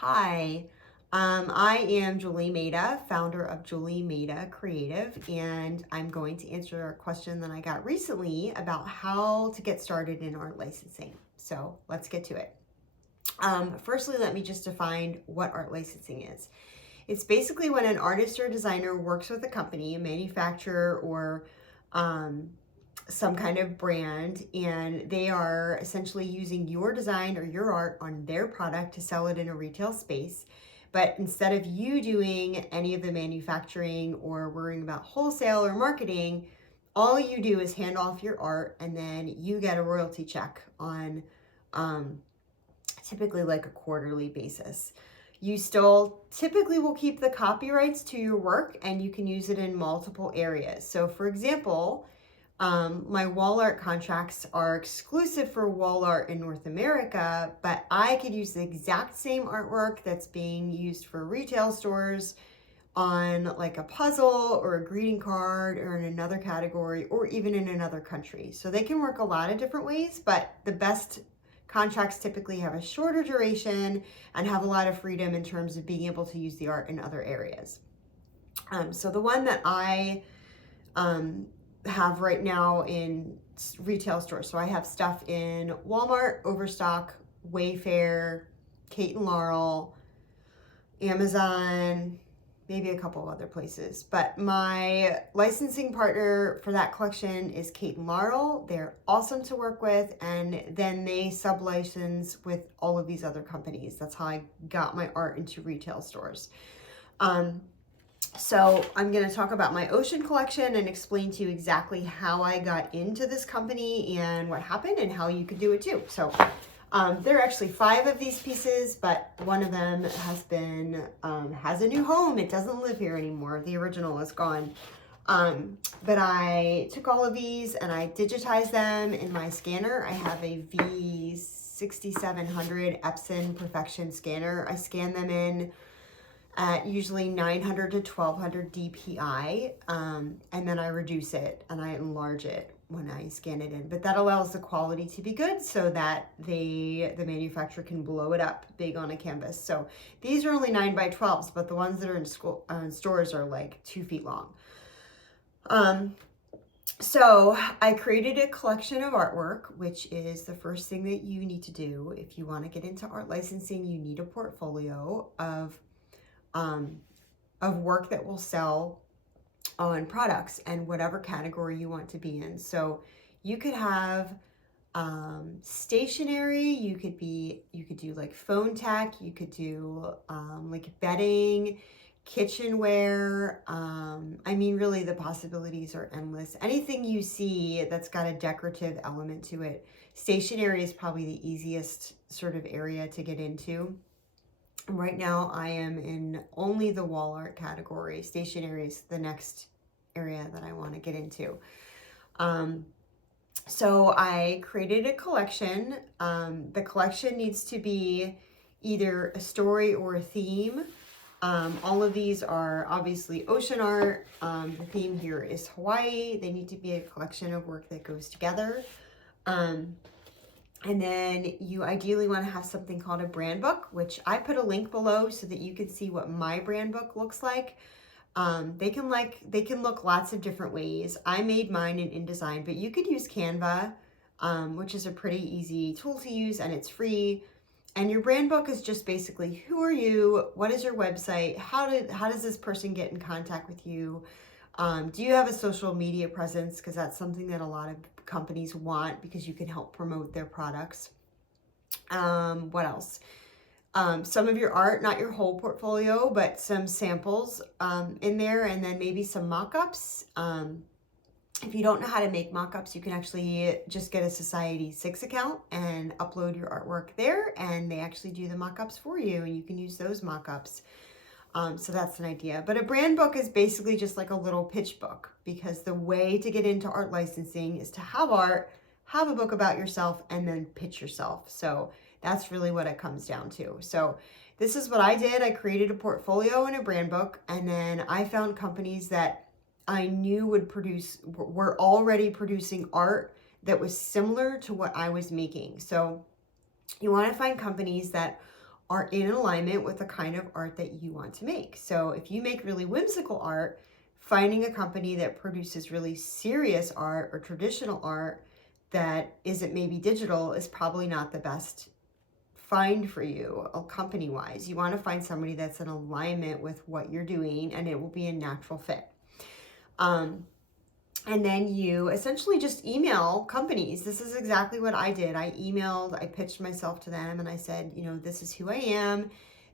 Hi, I am Julie Maida, founder of Julie Maida Creative, and I'm going to answer a question that I got recently about how to get started in art licensing. So let's get to it. Firstly, let me just define what art licensing is. It's basically when an artist or designer works with a company, a manufacturer, or um, some kind of brand, and they are essentially using your design or your art on their product to sell it in a retail space. But instead of you doing any of the manufacturing or worrying about wholesale or marketing, all you do is hand off your art and then you get a royalty check on um, typically like a quarterly basis. You still typically will keep the copyrights to your work and you can use it in multiple areas. So, for example, my wall art contracts are exclusive for wall art in North America, but I could use the exact same artwork that's being used for retail stores on like a puzzle or a greeting card or in another category or even in another country. So they can work a lot of different ways, but the best contracts typically have a shorter duration and have a lot of freedom in terms of being able to use the art in other areas. So the one that I um, have right now in retail stores. So I have stuff in Walmart, Overstock, Wayfair, Kate and Laurel, Amazon, maybe a couple of other places. But my licensing partner for that collection is Kate and Laurel. They're awesome to work with, and then they sub-license with all of these other companies. That's how I got my art into retail stores. So I'm going to talk about my ocean collection and explain to you exactly how I got into this company and what happened and how you could do it too. So there are actually 5 of these pieces, but one of them has a new home. It doesn't live here anymore. The original is gone. But I took all of these and I digitized them in my scanner. I have a V6700 Epson Perfection scanner. I scan them in at usually 900 to 1200 DPI, and then I reduce it and I enlarge it when I scan it in. But that allows the quality to be good so that the manufacturer can blow it up big on a canvas. So these are only 9x12s, but the ones that are in stores are like 2 feet long. So I created a collection of artwork, which is the first thing that you need to do. If you want to get into art licensing, you need a portfolio of work that will sell on products and whatever category you want to be in. So you could have stationery, you could do like phone tech, you could do like bedding, kitchenware. I mean, really the possibilities are endless. Anything you see that's got a decorative element to it. Stationery is probably the easiest sort of area to get into. Right now I am in only the wall art category. Stationery is the next area that I want to get into. So I created a collection. The collection needs to be either a story or a theme. All of these are obviously ocean art. The theme here is Hawaii. They need to be a collection of work that goes together. And then you ideally want to have something called a brand book, which I put a link below so that you can see what my brand book looks like. They can look lots of different ways. I made mine in InDesign, but you could use Canva, which is a pretty easy tool to use and it's free. And your brand book is just basically, who are you? What is your website? How does this person get in contact with you? Do you have a social media presence? Because that's something that a lot of companies want because you can help promote their products. What else? Some of your art, not your whole portfolio, but some samples in there, and then maybe some mock-ups. If you don't know how to make mock-ups, you can actually just get a Society6 account and upload your artwork there, and they actually do the mock-ups for you, and you can use those mock-ups. So that's an idea. But a brand book is basically just like a little pitch book, because the way to get into art licensing is to have art, have a book about yourself, and then pitch yourself. So that's really what it comes down to. So this is what I did. I created a portfolio and a brand book, and then I found companies that I knew were already producing art that was similar to what I was making. So you want to find companies that are in alignment with the kind of art that you want to make. So if you make really whimsical art, finding a company that produces really serious art or traditional art that isn't maybe digital is probably not the best find for you company wise. You want to find somebody that's in alignment with what you're doing, and it will be a natural fit. And then you essentially just email companies. This is exactly what I did. I pitched myself to them, and I said, this is who I am.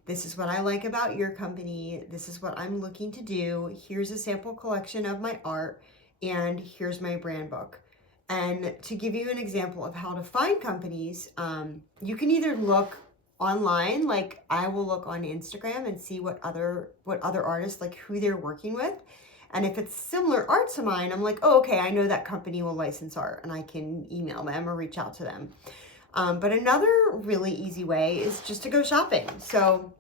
This is what I like about your company. This is what I'm looking to do. Here's a sample collection of my art, and here's my brand book. And to give you an example of how to find companies, you can either look online, like I will look on Instagram and see what other artists, like who they're working with. And if it's similar art to mine, I'm like, oh, okay, I know that company will license art, and I can email them or reach out to them. But another really easy way is just to go shopping. So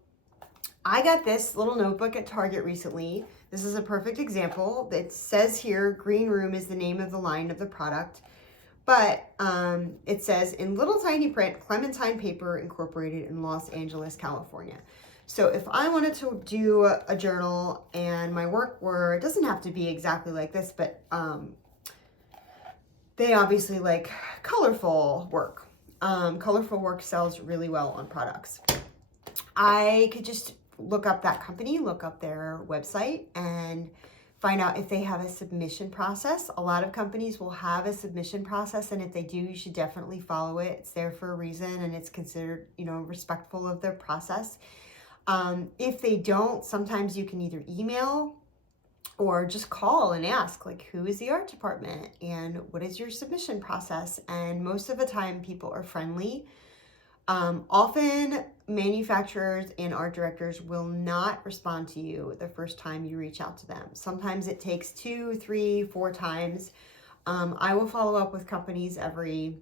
I got this little notebook at Target recently. This is a perfect example. It says here, Green Room is the name of the line of the product. But it says in little tiny print, Clementine Paper Incorporated in Los Angeles, California. So if I wanted to do a journal and my work it doesn't have to be exactly like this, but they obviously like colorful work. Colorful work sells really well on products. I could just look up that company, look up their website, and find out if they have a submission process. A lot of companies will have a submission process, and if they do, you should definitely follow it. It's there for a reason, and it's considered, respectful of their process. If they don't, sometimes you can either email or just call and ask, like, who is the art department and what is your submission process? And most of the time, people are friendly. Often manufacturers and art directors will not respond to you the first time you reach out to them. Sometimes it takes 2, 3, 4 times. I will follow up with companies every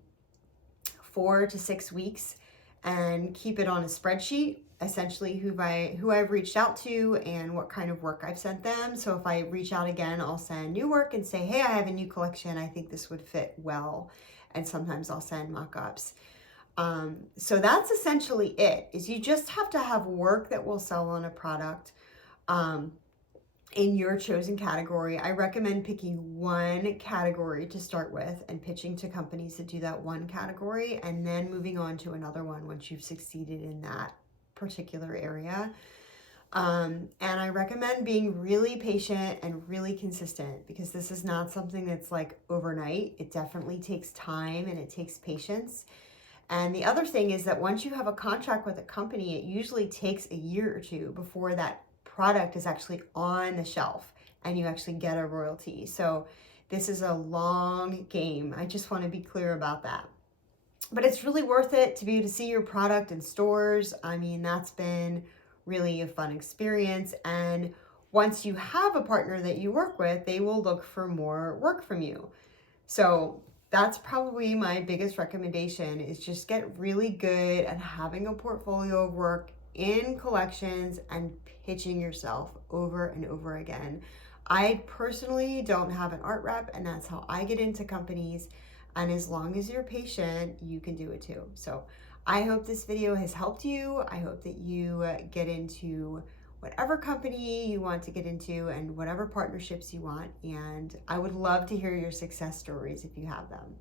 4 to 6 weeks and keep it on a spreadsheet, essentially who I've reached out to and what kind of work I've sent them. So if I reach out again, I'll send new work and say, hey, I have a new collection. I think this would fit well. And sometimes I'll send mock-ups. So that's essentially it, is you just have to have work that will sell on a product in your chosen category. I recommend picking one category to start with and pitching to companies that do that one category, and then moving on to another one once you've succeeded in that particular area. And I recommend being really patient and really consistent, because this is not something that's like overnight. It definitely takes time and it takes patience. And the other thing is that once you have a contract with a company, it usually takes a year or two before that product is actually on the shelf and you actually get a royalty. So this is a long game. I just want to be clear about that. But it's really worth it to be able to see your product in stores. I mean, that's been really a fun experience. And once you have a partner that you work with, they will look for more work from you. So that's probably my biggest recommendation, is just get really good at having a portfolio of work in collections and pitching yourself over and over again. I personally don't have an art rep, and that's how I get into companies. And as long as you're patient, you can do it too. So I hope this video has helped you. I hope that you get into whatever company you want to get into and whatever partnerships you want. And I would love to hear your success stories if you have them.